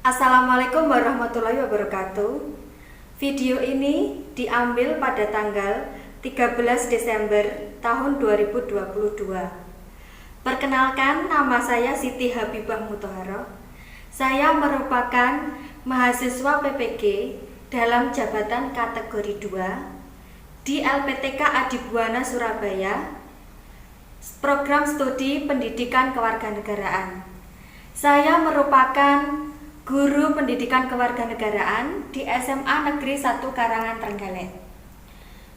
Assalamualaikum warahmatullahi wabarakatuh. Video ini diambil pada tanggal 13 Desember tahun 2022. Perkenalkan, nama saya Siti Habibah Mutahharoh. Saya merupakan mahasiswa PPG dalam jabatan kategori 2 di LPTK Adibuana Surabaya, program studi pendidikan kewarganegaraan. Saya merupakan guru pendidikan kewarganegaraan di SMA Negeri 1 Karangan Trenggalek.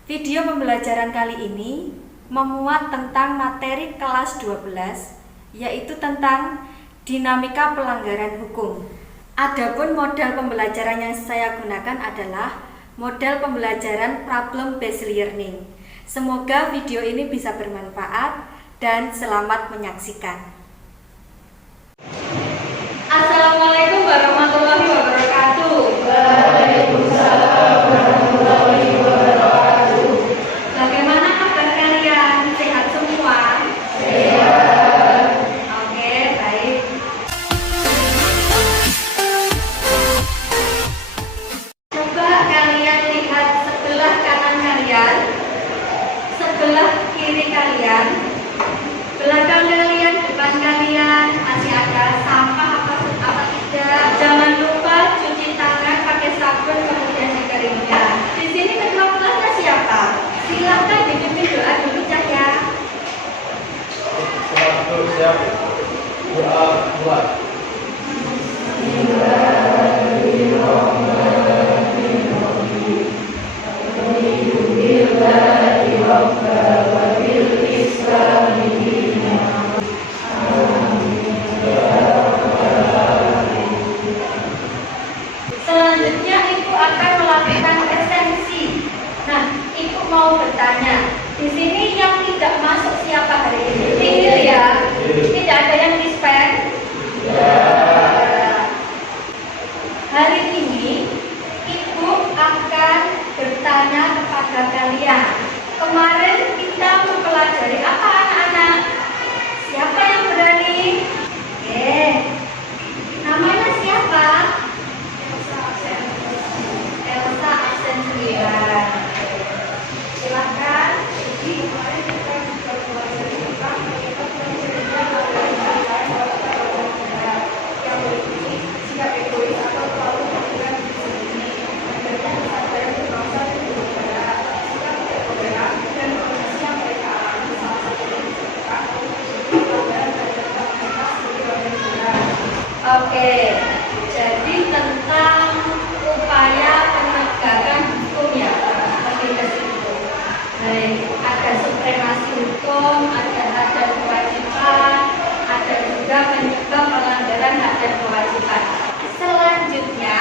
Video pembelajaran kali ini memuat tentang materi kelas 12, yaitu tentang dinamika pelanggaran hukum. Adapun model pembelajaran yang saya gunakan adalah model pembelajaran problem based learning. Semoga video ini bisa bermanfaat dan selamat menyaksikan. Assalamualaikum warahmatullahi wabarakatuh. Waalaikumsalam warahmatullahi wabarakatuh. Bagaimana kabar kalian? Sehat semua? Sehat. Oke, baik. Coba kalian lihat sebelah kanan kalian, sebelah kiri kalian, belakang kalian, depan kalian. Masih ada sampah apa tidak? Jangan lupa cuci tangan pakai sabun kemudian dikeringkan. Di sini ketua kelasnya siapa? Silakan dipimpin doa dulu ya. Selamat siap. Doa buat. Selanjutnya Ibu akan melakukan esensi. Nah, Ibu mau bertanya, di sini yang tidak masuk siapa hari ini? Tinggal ya. Tidak ada yang dispen. Hari ini Ibu akan bertanya kepada kalian. Kemarin kita mempelajari apa anak-anak? Siapa yang berani? Oke. Namanya siapa? Elsa absen 9. Silakan. Oke, jadi tentang upaya penegakan hukum ya, lebih ke situ. Baik, ada supremasi hukum, ada kewajiban, ada juga penyebab pelanggaran hak dan kewajiban. Selanjutnya,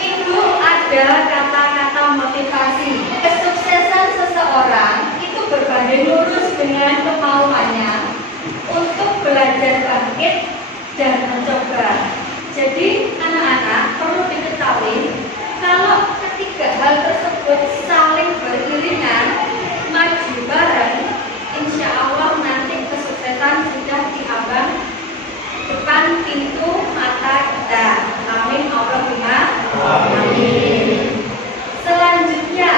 Ibu ada kata-kata motivasi. Kesuksesan seseorang itu berbanding lurus dengan kemauannya untuk belajar bangkit dan mencoba. Jadi anak-anak perlu diketahui kalau ketiga hal tersebut saling beriringan, maju bareng, insya Allah nanti kesuksesan sudah di abang depan pintu mata kita. Amin Allahumma amin. Selanjutnya,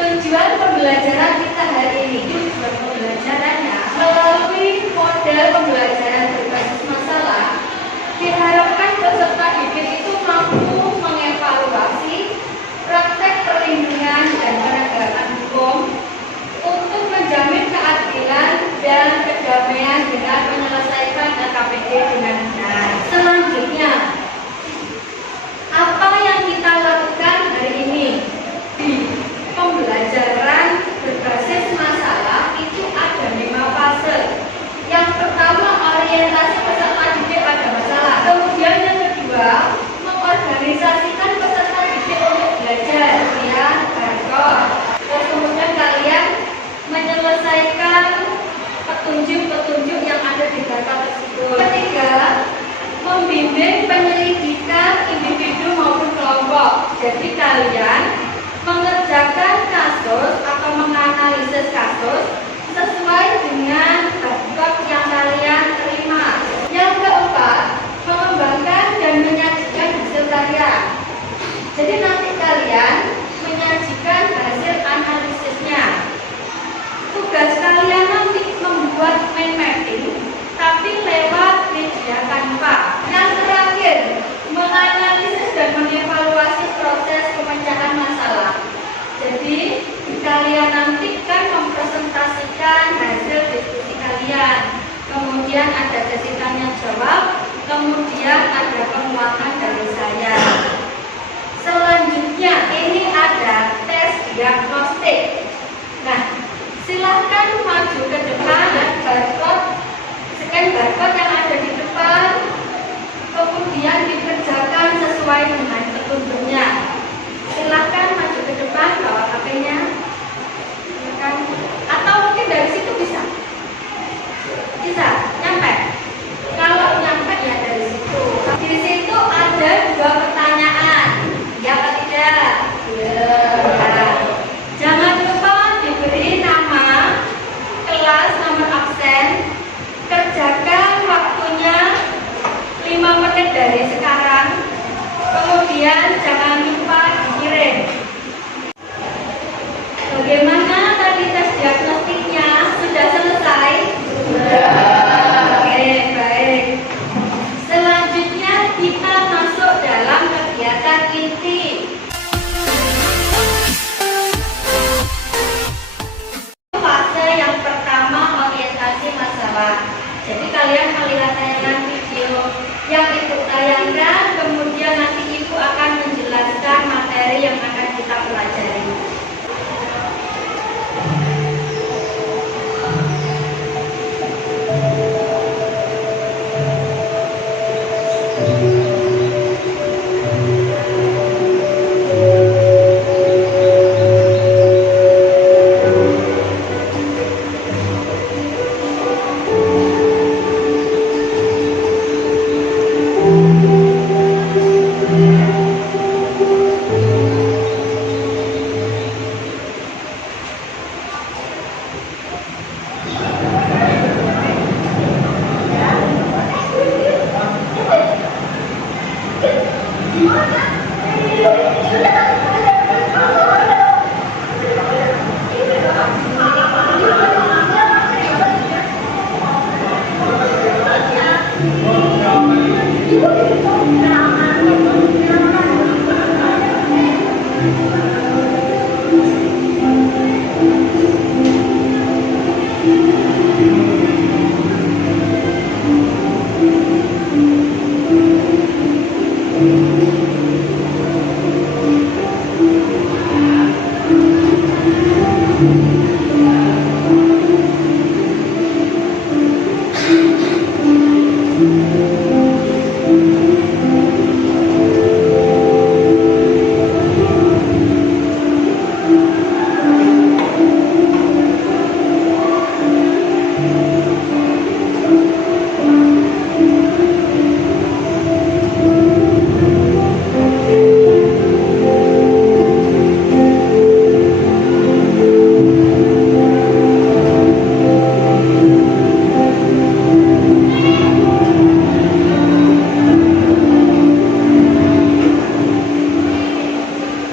tujuan pembelajaran kita hari ini, tujuan pembelajarannya melalui model pembelajaran berbasis masalah, diharapkan peserta didik itu mampu mengevaluasi praktek perlindungan dan penegakan hukum untuk menjamin keadilan dan kedamaian dengan menyelesaikan LKPD dengan benar. Selanjutnya, apa yang kita lakukan hari ini di pembelajaran berbasis masalah itu ada 5 fase. Yang pertama, orientasi peserta didik pada masalah. Kemudian yang kedua, mengorganisasikan peserta didik untuk belajar, ya, barokah. Terus kemudian kalian menyelesaikan petunjuk-petunjuk yang ada di data tersebut. Ketiga, membimbing penyelidikan individu maupun kelompok. Jadi kalian mengerjakan kasus atau menganalisis kasus sesuai dengan bab yang kalian terima. Yang keempat,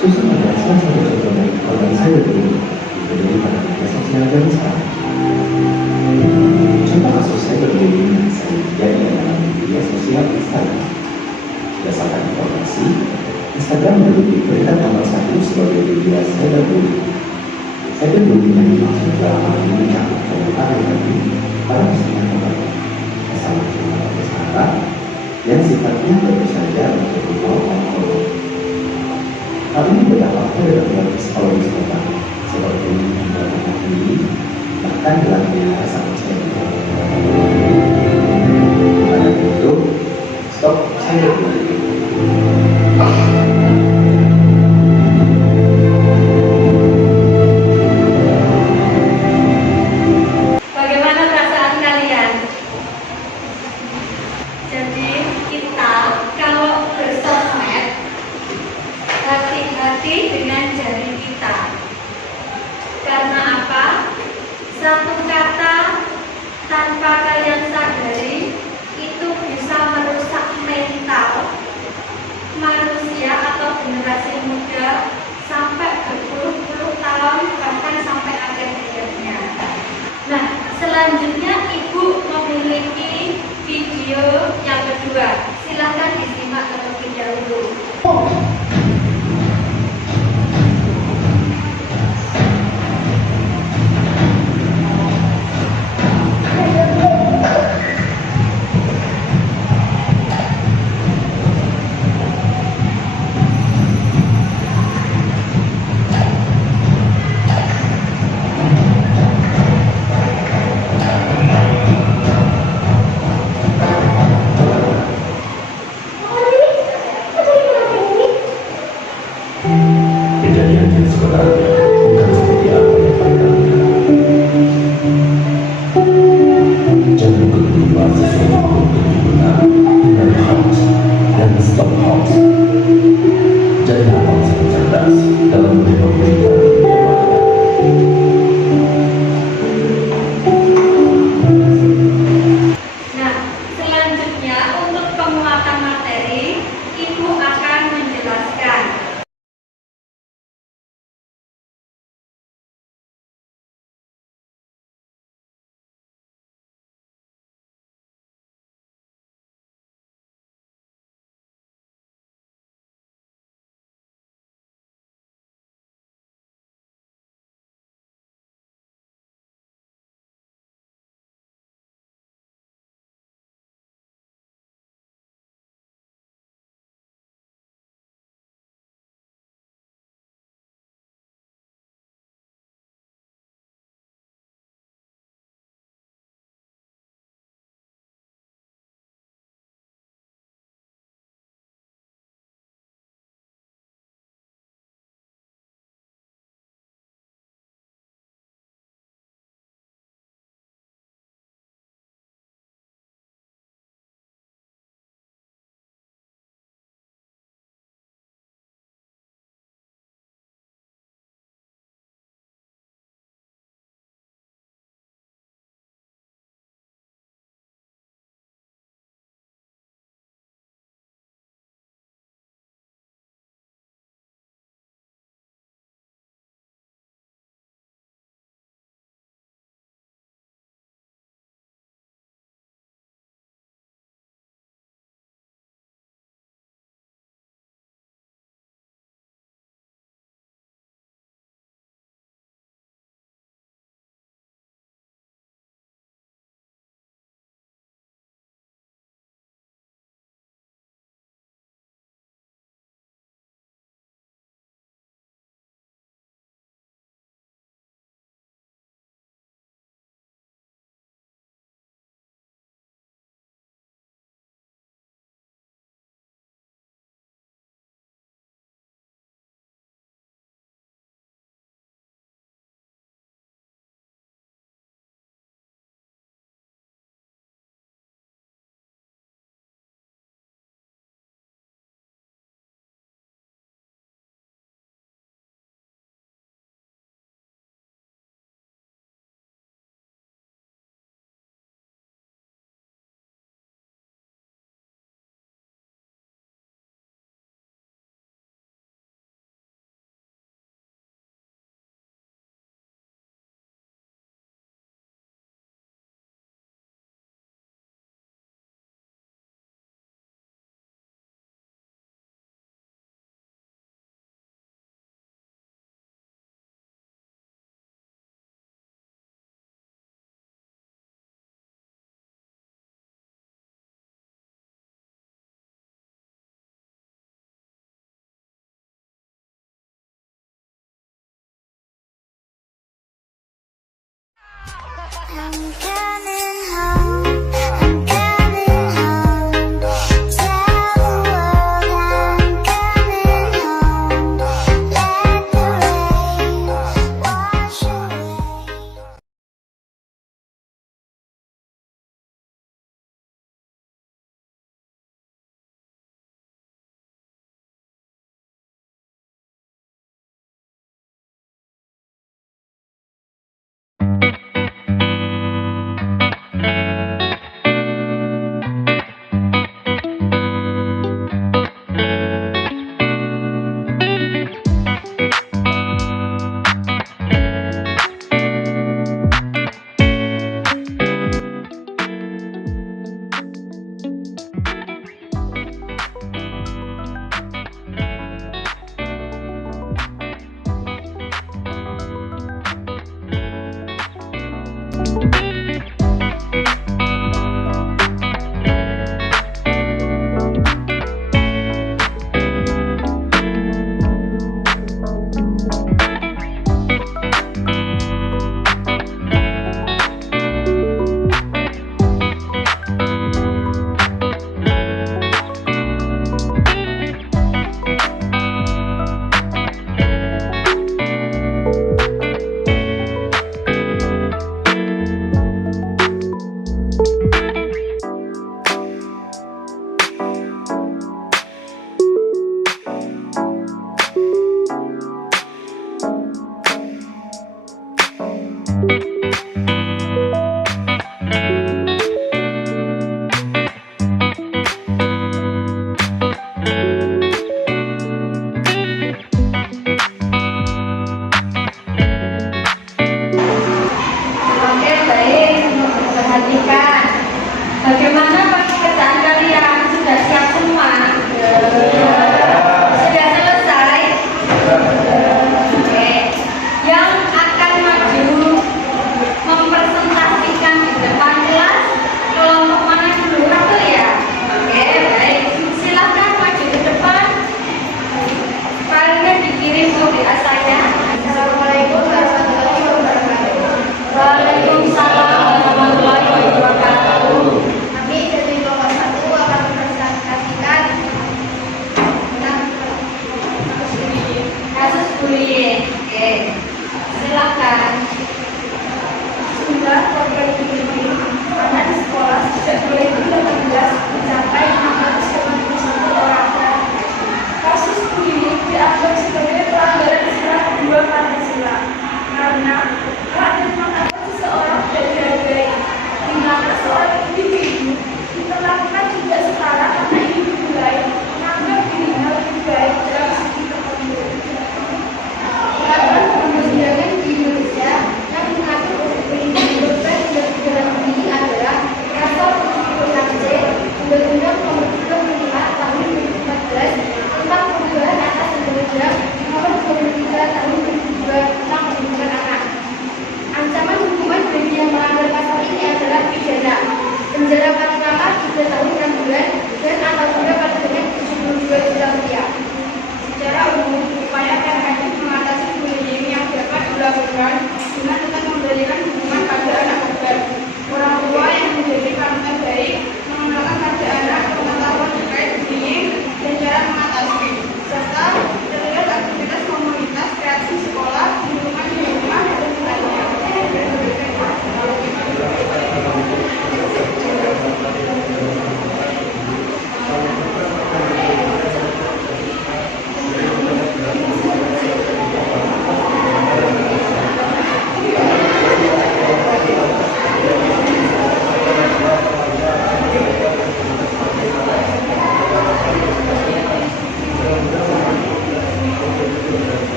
Susu adalah salah satu contoh baik organ sayur ini diberi pada media sosial zaman sekarang. Contoh kasus sayur ini yang sering terjadi dalam media sosial Instagram. Berdasarkan informasi, Instagram menduduki peringkat nomor 1 sebagai media cyberbullying. Cyberbullying yang dimaksud dalam hal ini mencakup komentar yang berarti pada postingan tertentu bersama dengan masyarakat yang sifatnya tentu saja untuk membawa orang. Hal ini berdampak pada gangguan psikologis korban, seperti gangguan diri, bahkan hilangnya rasa percaya diri. Karena itu, stop cyberbullying. Bagaimana perasaan kalian? Jadi kita kalau bersosmed hati-hati dengan jari kita. Karena apa? Satu kata tanpa kalian sadari itu bisa merusak mental manusia atau generasi muda sampai berpuluh-puluh tahun, bahkan sampai akhir hidupnya. Nah, selanjutnya Ibu memiliki video yang kedua. Silahkan disimak terlebih dahulu. I'm coming home. I'm coming home. Tell the world I'm coming home. Let the rain wash away.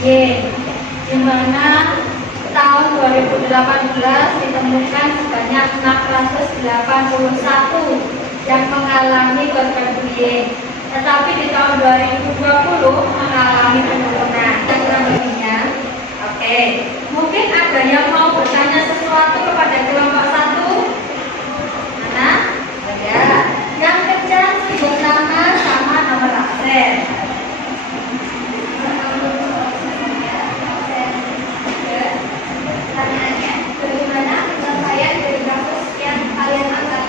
bullying, di mana tahun 2018 ditemukan sebanyak 681 yang mengalami korban bullying. Tetapi di tahun 2020 mengalami penurunan. Kurang lebihnya, oke. Mungkin ada yang mau bertanya sesuatu kepada kelompok 1? Mana? Ada. Yang kejar sebut nama sama nomor absen. Pertanyaannya, bagaimana penyelesaian dari kasus yang kalian angkat?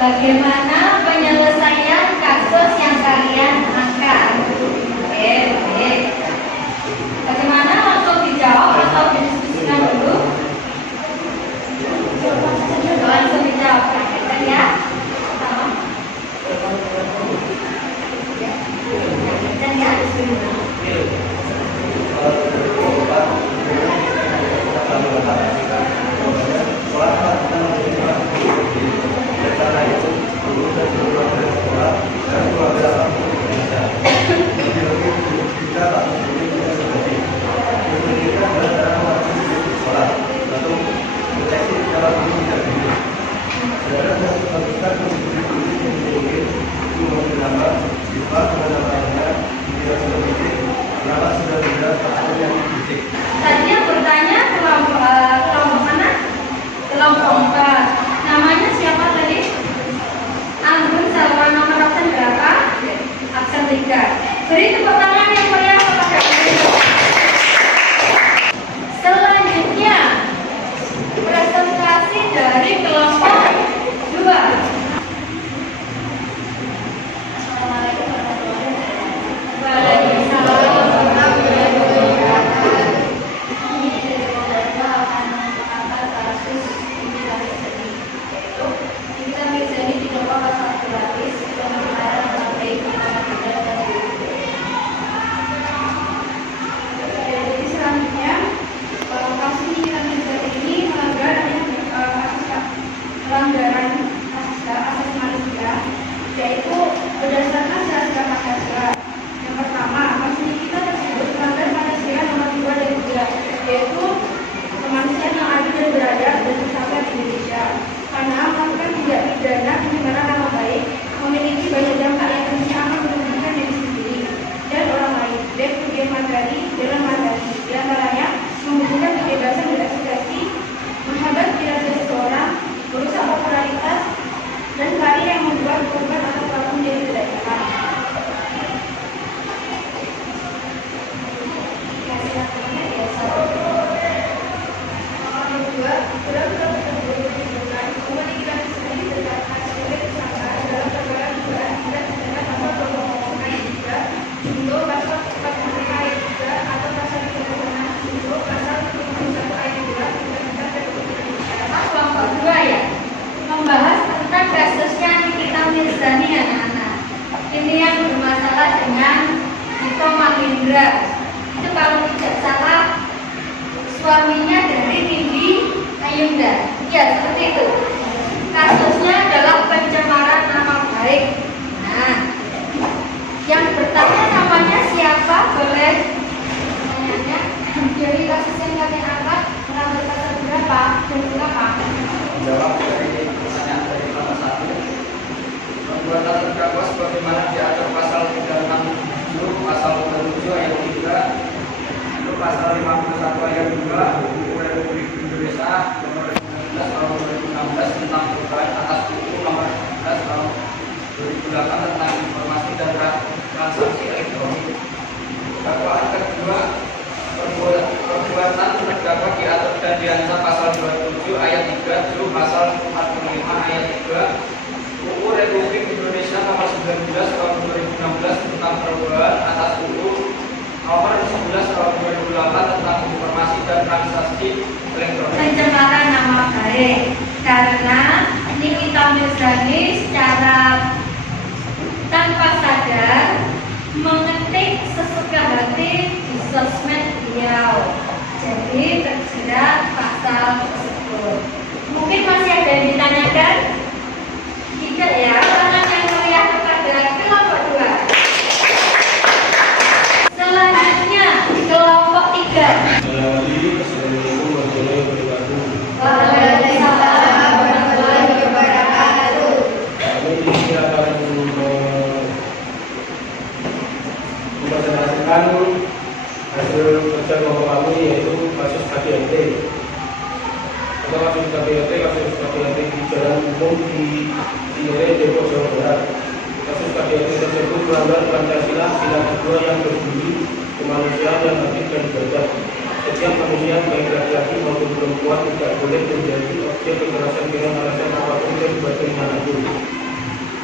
Bagaimana penyelesaian kasus yang kalian angkat? Oke, baik. Bagaimana, langsung dijawab atau didiskusikan dulu? Langsung dijawab, praktekkan ya. Dan ya, tadi yang bertanya kelompok mana? Kelompok 4. Namanya siapa tadi? Anggun Salwa, nomor absen berapa? Absen 3. Beri tepuk tangan yang meriah kepada beliau. Selanjutnya, presentasi dari kelompok 2. Assalamualaikum warahmatullahi wabarakatuh. Waalaikumsalam warahmatullahi wabarakatuh. Ini saya akan mengangkat kasus intimidasi seni. Yaitu intimidasi seni di bawah pasal berlapis, pemerintahan sampai pengadilan dan Jadi selanjutnya kasus intimidasi ini melanggar pelanggaran asasi manusia, yaitu berdasarkan syarat Pancasila. Yang pertama, konstitusi kita tersebut melanggar Pancasila nomor 2 dan 3, yaitu kemanusiaan yang adil dan beradab dan bersama di Indonesia. Karena melakukan tindak pidana pencemaran nama baik memiliki banyak dampak yang tentunya akan merugikan diri sendiri dan orang lain. Dan kemudian materi dalam materi di antaranya membutuhkan kebebasan berekspresi, menghambat kinerja seseorang, merusak popularitas, dan karir yang membuat korban atau pelaku menjadi tidak nyaman. Yang kedua, benar-benar menunjukkan komunikasi sendiri dengan hasil tersangka dalam perkara dugaan tindak pidana pasal 26 ayat 3 junto pasal 40 ayat 3 atau pasal 36 junto pasal 71 ayat 2 Undang-Undang Republik Indonesia. kelompok 2 ya, membahas tentang kasusnya Nikita Mirzani anak-anak. Ini yang bermasalah dengan Tito Mahendra. Itu kalau tidak salah suaminya dari Nindi Ayunda. Ya, seperti itu. Kasusnya adalah pencemaran nama baik. Nah, yang bertanya namanya siapa? Boleh pertanyaannya. Dari kasus yang kalian angkat mengambil pasal berapa dan berapa? Jawab dari pertanyaan dari kelompok 1. Perbuatan terdakwa sebagaimana diatur pasal 367, pasal 27 ayat 3, itu pasal 51 ayat 2 UU Republik Indonesia nomor 19 tahun 2016 tentang perubahan atas UU nomor 19 tahun 2008 tentang informasi dan transaksi elektronik. Dakwaan kedua, perbuatan terdakwa diatur dan diancam pasal 27 ayat 3 J pasal 45 ayat 3 UU Republik Indonesia nomor 19 tahun 2016 tentang perubahan atas UU nomor 11 tahun 2008 tentang informasi dan transaksi elektronik. Pencemaran nama baik karena Nikita Mirzani secara tanpa sadar mengetik sesuka hati di sosmed beliau, jadi terjerat pasal tersebut. Mungkin masih ada yang ditanyakan? Tidak ya, tangan yang mulia kepada kelompok 2. Selanjutnya hasil kerja kelompok kami yaitu kasus KDRT. Atau kasus KDRT di Jalan Umum di Cinere, Depok, Jawa Barat. Kasus KDRT tersebut melanggar Pancasila sila kedua yang berbunyi kemanusiaan dan adil dan beradab. Setiap manusia baik laki-laki maupun perempuan tidak boleh menjadi objek kekerasan dengan alasan apapun dan bagaimanapun.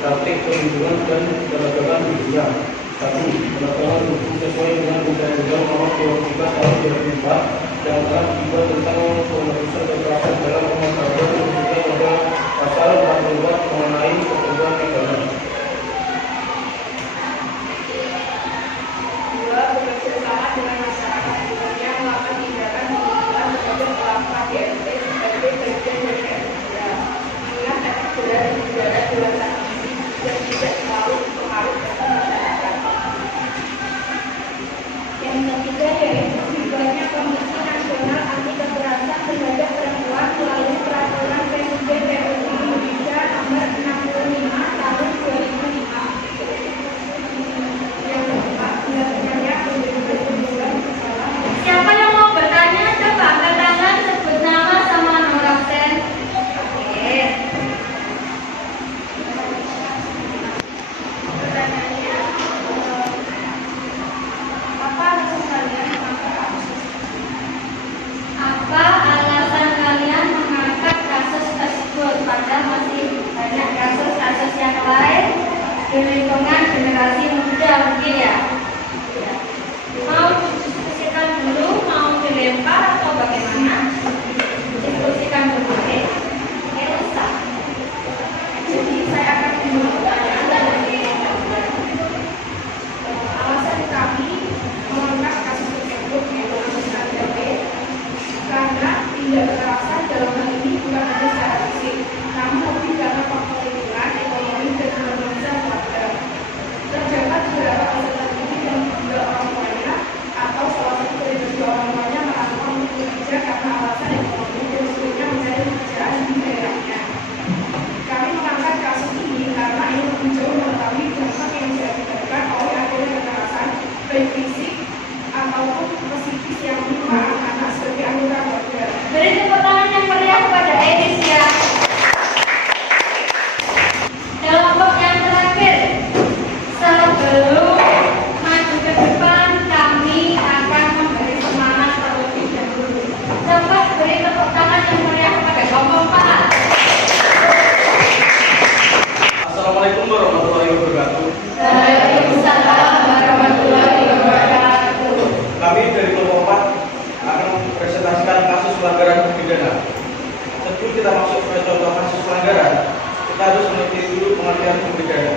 Praktik perlindungan dan penegakan dunia. 1. Penegakan hukum sesuai dengan Undang-Undang Nomor 23 Tahun 2004 yang telah dibuat tentang penghapusan kekerasan dalam pengetahuan khususnya pada pasal 44 mengenai ketentuan pidana. 2. Bekerja sama dengan masyarakat yang melakukan tindakan pengumpulan terhadap pelaku KDRT sebagai bagian dari kerja. Mengingat efek jerah dan pidana dua sanksi dan tidak selalu pengaruh bagi masyarakat. Yang ketiga yaitu dibuatnya Komisi Nasional Anti Kekerasan Terhadap Perempuan melalui Peraturan Presiden Republik Indonesia Nomor 65 Tahun 2005. Yang keempat, sebenarnya pembunuhan bersalah. Siapa yang mau bertanya? Coba angkat tangan, sebut nama sama nomor absen. Oke. Pertanyaannya, apa alasan kalian mengangkat kasus? Apa alasan kalian mengangkat kasus tersebut? Padahal masih banyak kasus-kasus yang lain di lingkungan generasi muda mungkin ya. Ya. Mau diskusikan dulu, mau dilempar atau bagaimana? Diskusikan dulu, oke? Oke, usah. Jadi saya akan memulai pertanyaan dari alasan kami mengangkat kasus tersebut yaitu kasus KDRT karena tindak kekerasan dalam hal ini bukan hanya secara fisik, namun lebih karena faktor lingkungan, ekonomi, dan kemanusiaan warga. Terdapat beberapa kasus terjadi yang diduga orang tuanya atau salah satu dari kedua orang tuanya merantau untuk bekerja karena alasan ekonomi dan sulitnya mencari pekerjaan di daerahnya. Kami mengangkat kasus ini karena ingin menjauh mengetahui dampak yang diakibatkan oleh adanya kekerasan baik fisik ataupun psikis yang menimpa anak-anak sebagai anggota keluarga. Beri tepuk tangan yang meriah kepada Enis ya. Kelompok yang terakhir, sebelum maju ke depan, kami akan memberi semangat terlebih dahulu. Cepat beri tepuk tangan yang meriah kepada kelompok 4. Assalamualaikum warahmatullahi wabarakatuh. Waalaikumsalam warahmatullahi wabarakatuh. Kami dari kelompok 4 akan mempresentasikan kasus pelanggaran pidana. Sebelum kita masuk ke contoh kasus pelanggaran, kita harus mengerti dulu pengertian hukum pidana.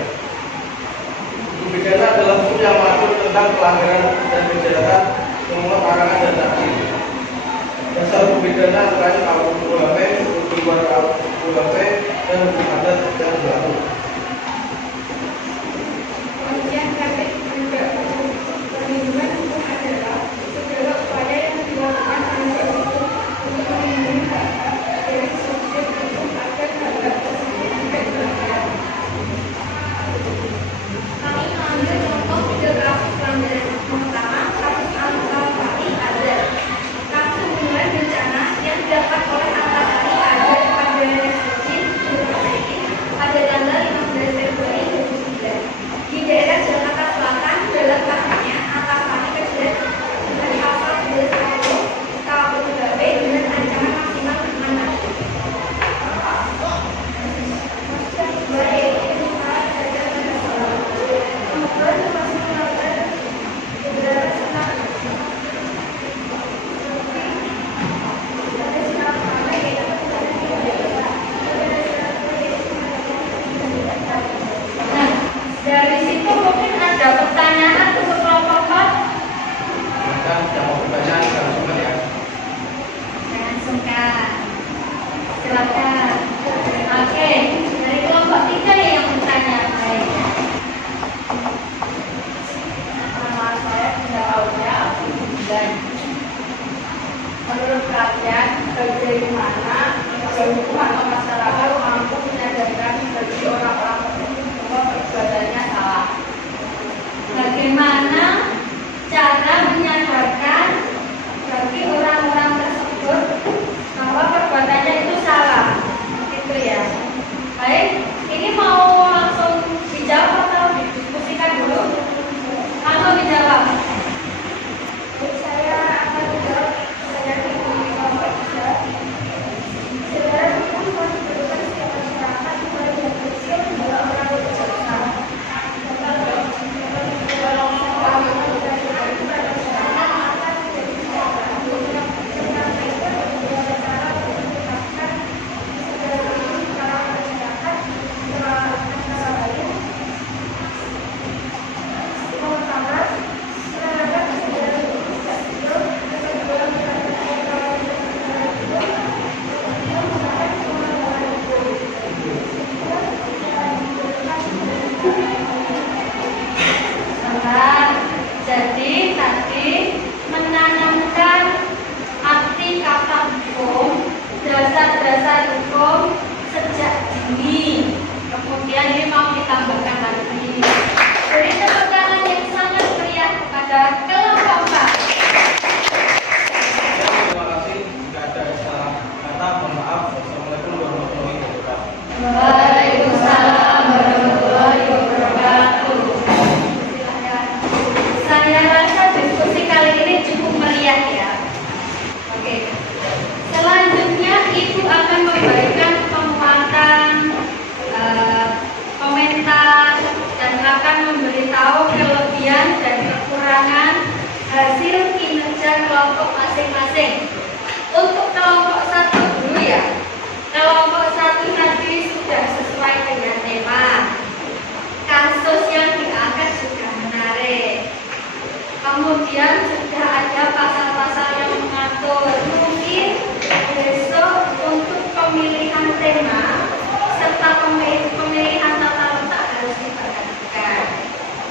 Hukum pidana adalah hukum yang mengatur tentang pelanggaran dan kejahatan menurut larangan dan sanksi. Dasar hukum pidana antara lain KUHP, hukum luar KUHP, dan hukum adat yang berlaku. Kemudian terkait juga perlindungan hukum adalah segala upaya yang dilakukan oleh hukum untuk melindungi hak dari subjek hukum agar hak tersebut tidak dilanggar. Kami mengambil contoh 3 kasus pelanggaran hukum. Pertama, kasus Antasari Azhar. Kasus pembunuhan berencana yang didapat oleh Antasari Azhar pada Residen pada tanggal 15 Februari 2009 di daerah Jakarta Selatan. Dalam kasusnya, Antasari terjerat dengan pasal 310 KUHP dengan ancaman maksimal 6 tahun. Kasus yang kedua yaitu penyimpangan terhadap Pancasila. Kemudian masih melakukan beberapa sikap Nah, dari situ mungkin ada pertanyaan untuk kelompok 4. Silakan yang mau bertanya langsung ya. Jangan sungkan. Silakan. Oke, dari kelompok 3 yang bertanya. Baik. Nama saya Bunda Aulia dan menurut kalian bagaimana hukum atau masyarakat mampu menyadarkan bagi orang-orang tersebut bahwa perbuatannya salah? Bagaimana cara menyadarkan masing-masing. Untuk kelompok 1 dulu ya. Kelompok 1 tadi sudah sesuai dengan tema. Kasus yang diangkat sudah menarik. Kemudian sudah ada pasal-pasal yang mengatur. Mungkin besok untuk pemilihan tema serta pemilihan tata letak harus diperhatikan.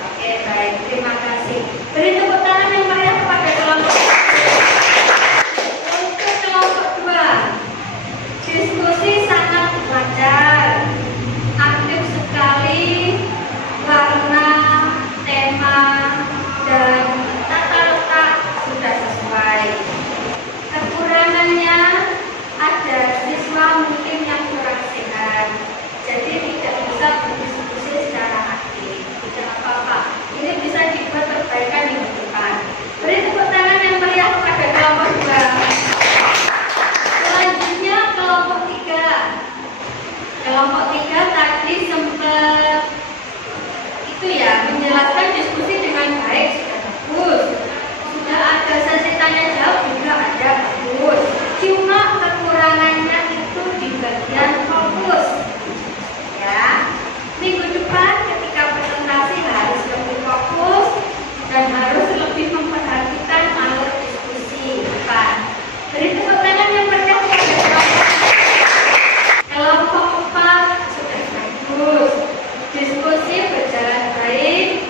Oke, baik. Terima kasih. Beri tepuk tangan yang meriah kepada kelompok. Untuk kelompok 2, diskusi sangat lancar, aktif sekali, warna, tema, dan tata letak sudah sesuai. Kekurangannya ada siswa mungkin yang kurang sehat, jadi tidak bisa berdiskusi secara aktif. Tidak apa-apa, ini bisa dibuat perbaikan di depan. Beri tepuk tangan yang meriah kepada kelompok 2. Selanjutnya kelompok 3. Kelompok 3 tadi sempat itu ya, menjelaskan diskusi dengan baik, sudah bagus. Sudah ada sesi tanya jawab juga ada, bagus. Cuma kekurangannya itu di bagian fokus. Ya, minggu depan ketika presentasi harus lebih fokus dan harus lebih memperhatikan alur diskusi depan. Beri tepuk tangan yang meriah kepada kelompok 4 sudah bagus. Diskusi berjalan baik,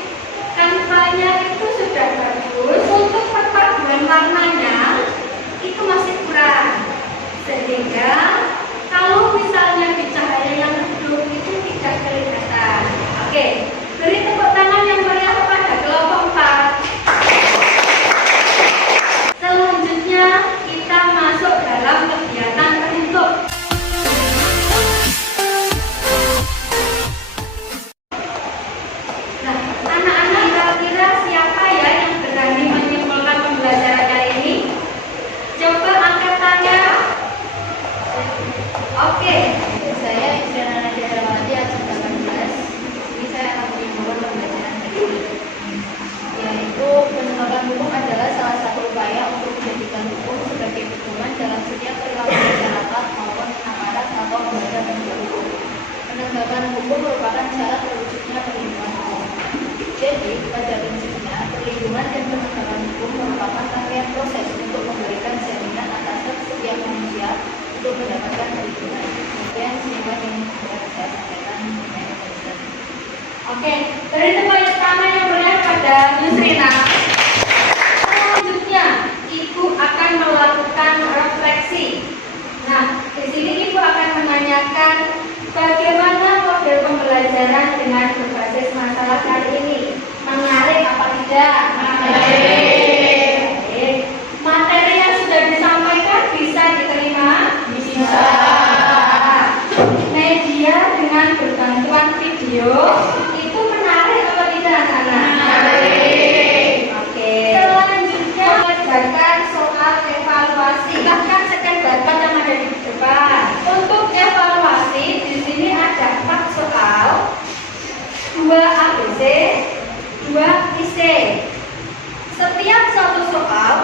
kampanye itu sudah bagus. Untuk perpaduan warnanya itu masih kurang, sehingga kalau misalnya di cahaya yang redup itu tidak kelihatan. Oke, beri tepuk tangan yang meriah kepada kelompok 4. Selanjutnya kita masuk dalam kegiatan terhitung. Nah, anak-anak kira-kira siapa ya yang berani menyimpulkan pembelajaran kali ini? Coba angkat tangan. Oke. Saya Isyana Nadia Darmawati, absen 18. Ini saya akan menyimpulkan pembelajaran hari ini, yaitu penegakan hukum adalah salah satu upaya untuk menjadikan hukum sebagai pedoman dalam setiap perilaku masyarakat maupun aparat atau lembaga penegak hukum. Penegakan hukum merupakan syarat terwujudnya perlindungan hukum. Jadi, pada prinsipnya, perlindungan dan penegakan hukum merupakan rangkaian proses untuk memberikan jaminan atas hak setiap manusia untuk mendapatkan perlindungan. Kemudian, sehingga yang saya sampaikan mengenai tadi. Oke, beri tepuk tangan yang meriah pada Yusrina. Selanjutnya, Ibu akan melakukan refleksi. Nah, di sini Ibu akan menanyakan bagaimana model pembelajaran dengan berbasis masalah kali ini. Menarik apa tidak? Menarik. Baik. Materi yang sudah disampaikan bisa diterima? Bisa. Media dengan berbantuan video itu menarik atau tidak, anak-anak? Menarik. Oke. Selanjutnya mengerjakan soal evaluasi. Silahkan scan barcode yang ada di depan. Untuk evaluasi di sini ada 4 soal, 2 ABC, 2 IC. Setiap satu soal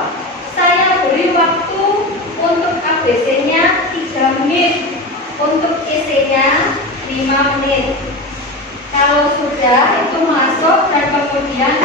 saya beri waktu untuk ABC-nya 3 menit, untuk IC-nya 5 menit. Kalau sudah itu masuk dan kemudian